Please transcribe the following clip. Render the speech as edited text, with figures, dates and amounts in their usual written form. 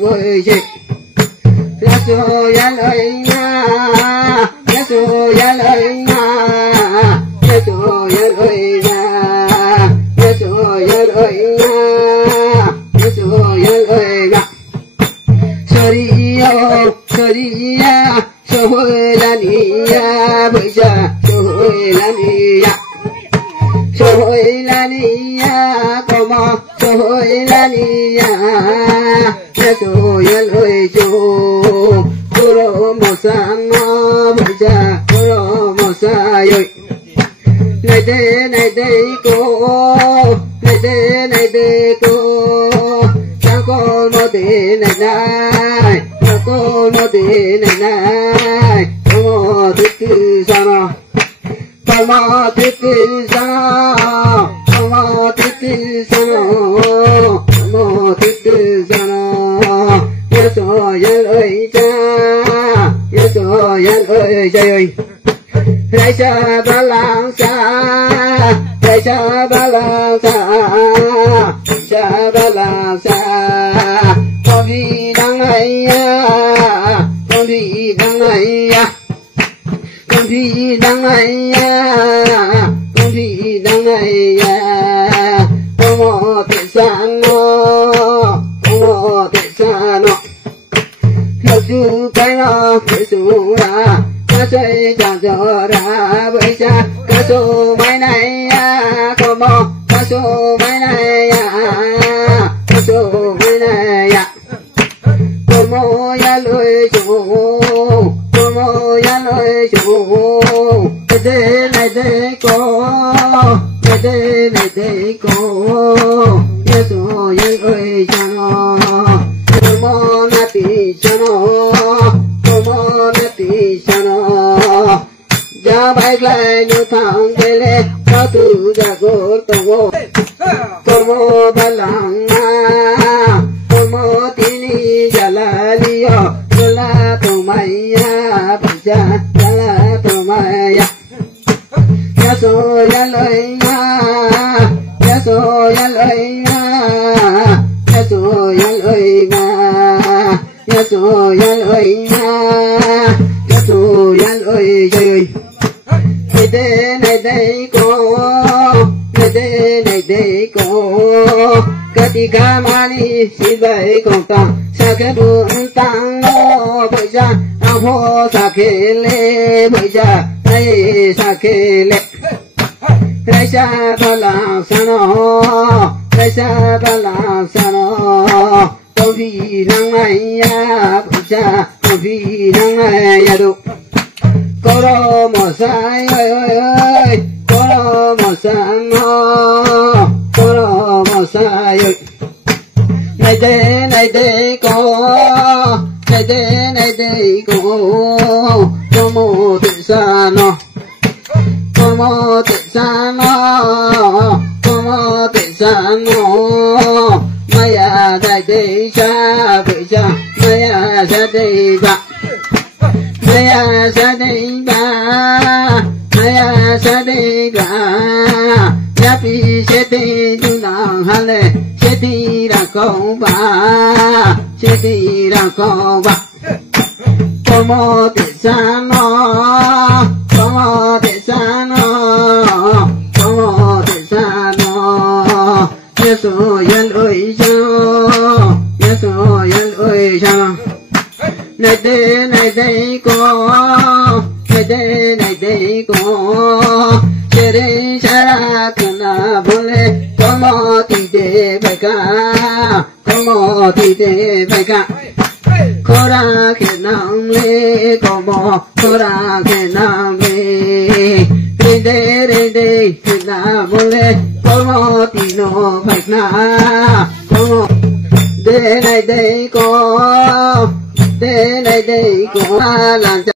được vui gì ya so ya lời na ya so ya lời na ya so ya lời na ya so ya lời na ya so ya lời na Soriya sohoylaniya bıca sohoylaniya sohoylaniya koma sohoylaniya ya soyaloyjo kuro mosano bıca kuro mosayoy nayde ko nayde ko con mô tị này này con mô tị này này con mô tị cứ sao nó con mô tị cứ sao con mô tị cứ sao nó con mô tị cứ sao nó nhớ số dân ơi cha nhớ số dân ơi trời ơi lại cha ba lang xa lại cha ba lang xa cha ba lang xa con đi đằng này con đi đằng này con đi đằng này con đi đằng này con mò tệ san nó con mò tệ san nó lâu chú cái nó phải xuống ra cá xây chẳng cho ra với cha cá số máy này con mò cá số máy này cá số máy này con mò ya lôi chú con mò ya lôi chú đây này đây cô đây này đây cô ya số ya lôi cha nó con mò na tì cha nó con mò na tì cha nó giá bạch lại như thằng tê lê có từ giá gỗ tổng ngô con mô ba lăng con mô tí ni giá la li yo giá la tổ mày ya bạch giá la tổ mày ya ya so ya lời ya so ya lời ya so ya lời ya so ya lời ya so ya lời trời này đây cô này đây cô ketika mani si bay con tăng sa ke buồn tăng lo bây giờ amo sa ke le bây giờ đây sa ke le đây sa ba la sa no đây sa ba la sa no con vi năng này ya bây giờ con vi năng này ya du Coro mò sai ơi ơi ơi Coro mò sai nó Coro mò sai ơi này đây cô này đây cô con mô tự xa nó con mô tự xa nó con mô tự xa nó mày à đây xa vậy cha mày à ra đây bạn Maya sa đây ba Maya sa đây ba Ya pi se te du nang hale se ti ra ko ba se ti ra ko ba Como te sano Como te sano Como te sano Yeso yel oi cho Yeso yel oi cho này đây cô này đây cô sẽ đi sẽ ra cana bole có mò thì để bài ca có mò thì để bài ca có ra cái nam lê có mò có ra cái nam lê đây cana bole có mò thì nó bài na có mò đây này đây cô đây này đây cô làm